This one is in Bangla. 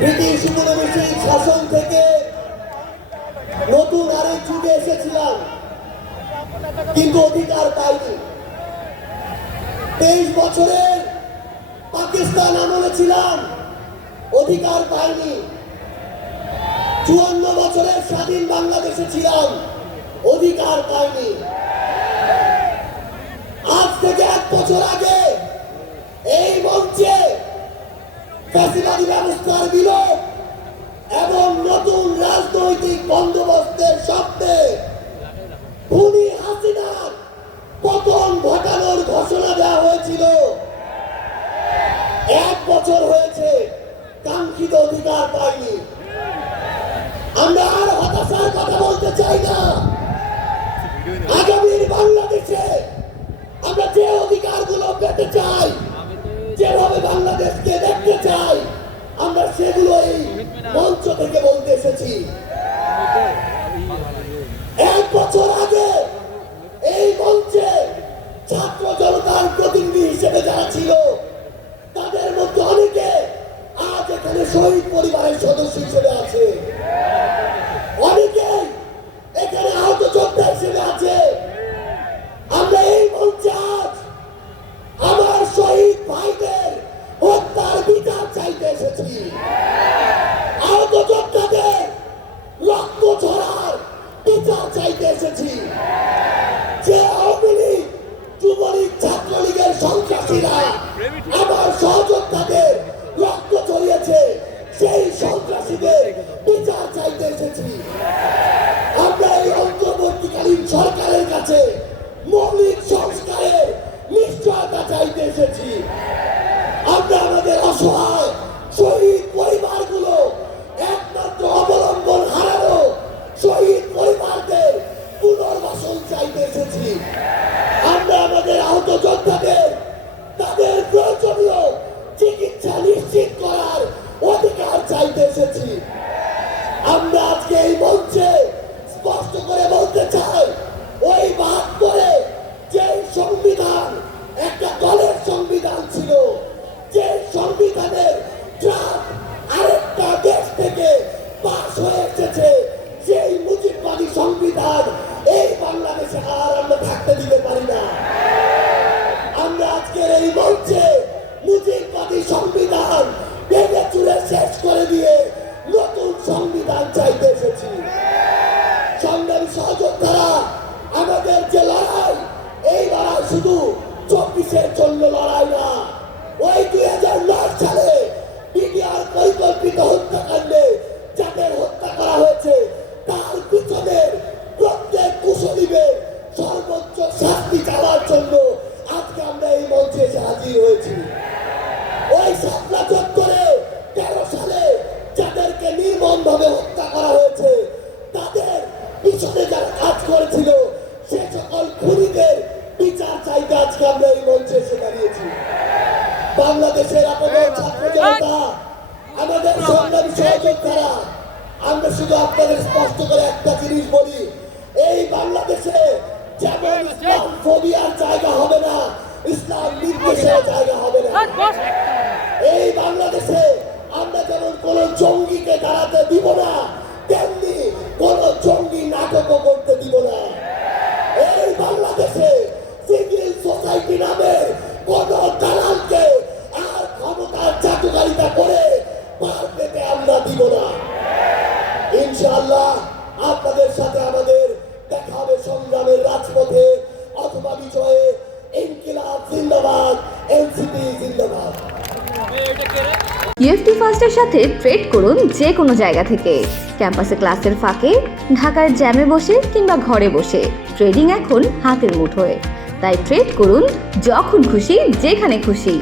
ব্রিটিশ উপনিবেশিক শাসন থেকে নতুন আরেক যুগে এসেছিলাম, কিন্তু অধিকার পাইনি। 23 বছরের পাকিস্তান আমলে ছিলাম, অধিকার পাইনি। 54 বছরের স্বাধীন বাংলাদেশে ছিলাম, অধিকার পাইনি। আজ থেকে 1 বছর আগে এই মঞ্চে ফ্যাসিবাদী ব্যবস্থার বিলোপ এবং নতুন রাজনৈতিক বন্দোবস্তের শব্দে খুনি হাসিনার পতন ঘটানোর ঘোষণা দেওয়া হয়েছিল। 1 বছর হয়েছে, কাঙ্ক্ষিত অধিকার পাইনি। আমরা আর হতাশার কথা বলতে চাই না। আগামীর বাংলাদেশে আমরা যে অধিকারগুলো পেতে চাই, যেভাবে বাংলাদেশকে দেখতে চাই, আমরা সেগুলো এই মঞ্চ থেকে বলতে এসেছি। 1 বছর আগে এই মঞ্চে ছাত্র জনতার প্রতিনিধি হিসেবে যারা ছিল, তাদের মধ্যে অনেকে আজ এখানে শহীদ পরিবারের সদস্য হিসেবে আছে, অনেকে এখানে আহত যোদ্ধা হিসেবে আছে। আমরা এই মঞ্চে আজ আমার শহীদ ভাইদের হত্যার বিচার চাইতে এসেছি, আহত যোদ্ধাদের রক্ত ঝরার বিচার চাইতে এসেছি। যে আওয়ামী লীগ, যুবলীগ, ছাত্রলীগের সন্ত্রাসীরা আমার সহযোদ্ধাদের রক্ত ঝরিয়েছে, সেই সন্ত্রাসীদের বিচার চাইতে এসেছি। আমরা এই অন্তর্বর্তীকালীন সরকারের কাছে মৌলিক সংস্কারের নিশ্চয়তা চাইতে এসেছি। আমরা আমাদের অসহায় শহীদ পরিবারগুলো, একমাত্র অবলম্বন হারানো শহীদ পরিবারদের পুনর্বাসন চাইতে এসেছি। আমরা আমাদের আহত যোদ্ধাদের তাদের প্রয়োজনীয় চিকিৎসা নিশ্চিত করার অধিকার চাইতে এসেছি। আমরা আজকে এই মঞ্চে স্পষ্ট করে বলতে চাই, ওই 72-এ যে সংবিধান একটা দলের সংবিধান ছিল, যে সংবিধানের ড্রাফট আরেকটা দেশ থেকে পাস হয়ে এসেছে, সেই মুজিববাদী সংবিধান এই বাংলাদেশে আর আমরা থাকতে দিতে পারি না। আমরা আজকের এই মঞ্চে মুজিববাদী সংবিধান ভেঙে চুরে শেষ করে দিয়ে নতুন সংবিধান চাইতে এসেছি। সংগ্রামী সহযোদ্ধারা, আমাদের যে লড়াই, এই লড়াই শুধু 24-এর জন্য লড়াই না। ওই 2009 সালে বিডিআর পরিকল্পিত হত্যাকাণ্ডে যাদের হত্যা করা হয়েছে, তার পিছনের প্রত্যেক কুশলীদের সর্বোচ্চ শাস্তি চাওয়ার জন্য আজকে আমরা এই মঞ্চে এসে হাজির হয়েছি। ওই শাপলা চত্বরে 13 সালে যাদেরকে নির্মমভাবে হত্যা করা হয়েছে, তাদের পিছনে যারা কাজ করেছিল, সে সকল খুনিদের বিচার চাইতে আজকে আমরা এই মঞ্চে এসে দাঁড়িয়েছি। বাংলাদেশের আপনাদের ছাত্র জনতা, আমাদের সংগ্রামী সহযোদ্ধারা, আমরা শুধু আপনাদের স্পষ্ট করে একটা জিনিস বলি, এই বাংলাদেশে যেমন ইসলাম ফোবিয়ার জায়গা হবে না, ইসলাম বিদ্বেষের জায়গা হবে না। এই বাংলাদেশে আমরা যেমন কোন জঙ্গিকে দাঁড়াতে দিব না, তেমনি কোন জঙ্গি নাটকও করতে দিব না। এই বাংলাদেশে সিভিল সোসাইটি নামে কোন দালালকে আর ক্ষমতার চাটুকারিতা করে পার পেতে আমরা দিব না। ইনশাআল্লাহ আপনাদের সাথে আমাদের দেখা হবে সংগ্রামের রাজপথে অথবা বিজয়ে। ইনকিলাব জিন্দাবাদ, এনসিপি জিন্দাবাদ। ইউএফটি ফার্স্টের সাথে ট্রেড করুন যে কোনো জায়গা থেকে। ক্যাম্পাসে ক্লাসের ফাঁকে, ঢাকার জ্যামে বসে কিংবা ঘরে বসে, ট্রেডিং এখন হাতের মুঠোয়। তাই ট্রেড করুন যখন খুশি, যেখানে খুশি।